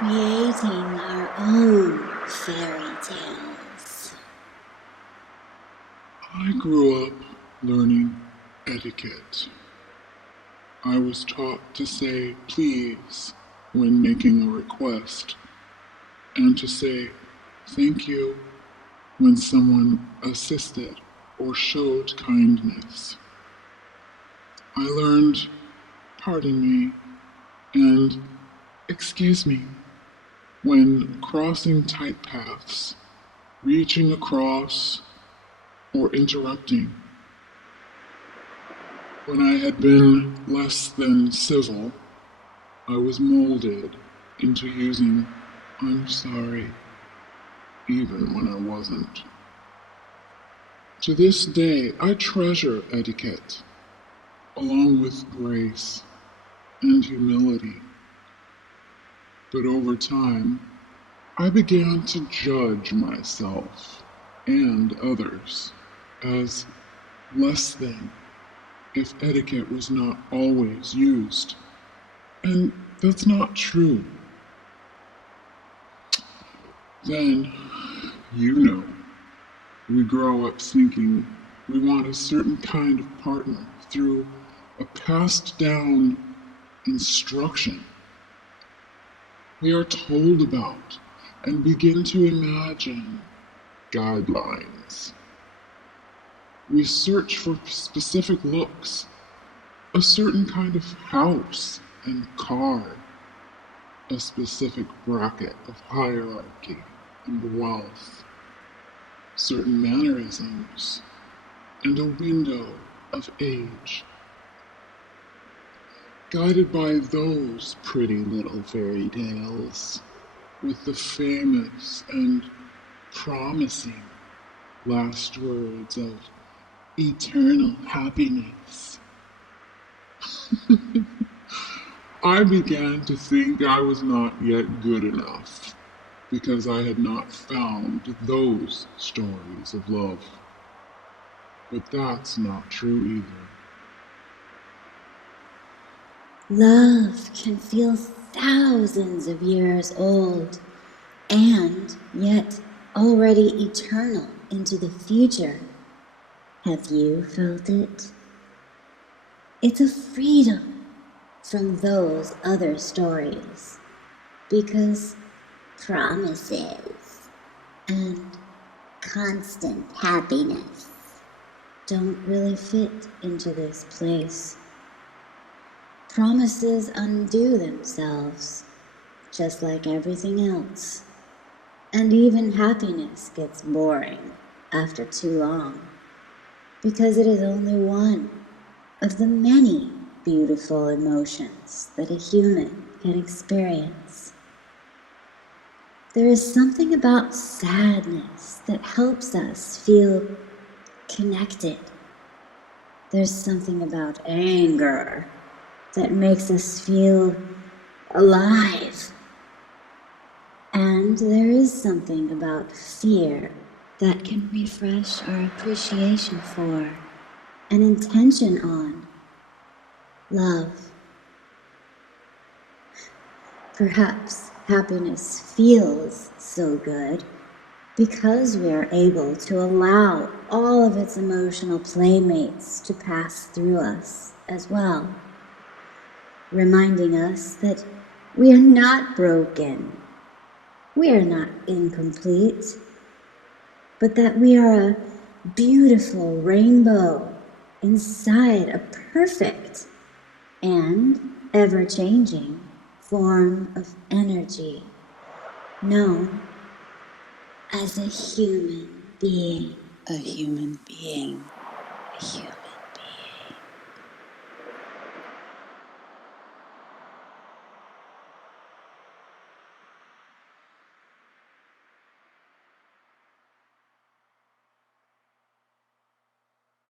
creating our own fairy tales. I grew up learning etiquette. I was taught to say please when making a request, and to say thank you when someone assisted or showed kindness. I learned pardon me and excuse me when crossing tight paths, reaching across, or interrupting. When I had been less than civil, I was molded into using I'm sorry, even when I wasn't. To this day, I treasure etiquette, along with grace and humility. But over time, I began to judge myself and others as less than if etiquette was not always used. And that's not true. Then, we grow up thinking we want a certain kind of partner through a passed down instruction we are told about and begin to imagine guidelines. We search for specific looks, a certain kind of house and car, a specific bracket of hierarchy and wealth, certain mannerisms, and a window of age. Guided by those pretty little fairy tales, with the famous and promising last words of eternal happiness, I began to think I was not yet good enough because I had not found those stories of love. But that's not true either. Love can feel thousands of years old and yet already eternal into the future. Have you felt it? It's a freedom from those other stories because promises and constant happiness don't really fit into this place. Promises undo themselves, just like everything else. And even happiness gets boring after too long, because it is only one of the many beautiful emotions that a human can experience. There is something about sadness that helps us feel connected. There's something about anger that makes us feel alive. And there is something about fear that can refresh our appreciation for and intention on love. Perhaps happiness feels so good because we are able to allow all of its emotional playmates to pass through us as well, reminding us that we are not broken, we are not incomplete, but that we are a beautiful rainbow inside a perfect and ever-changing form of energy known as a human being. A human being. A human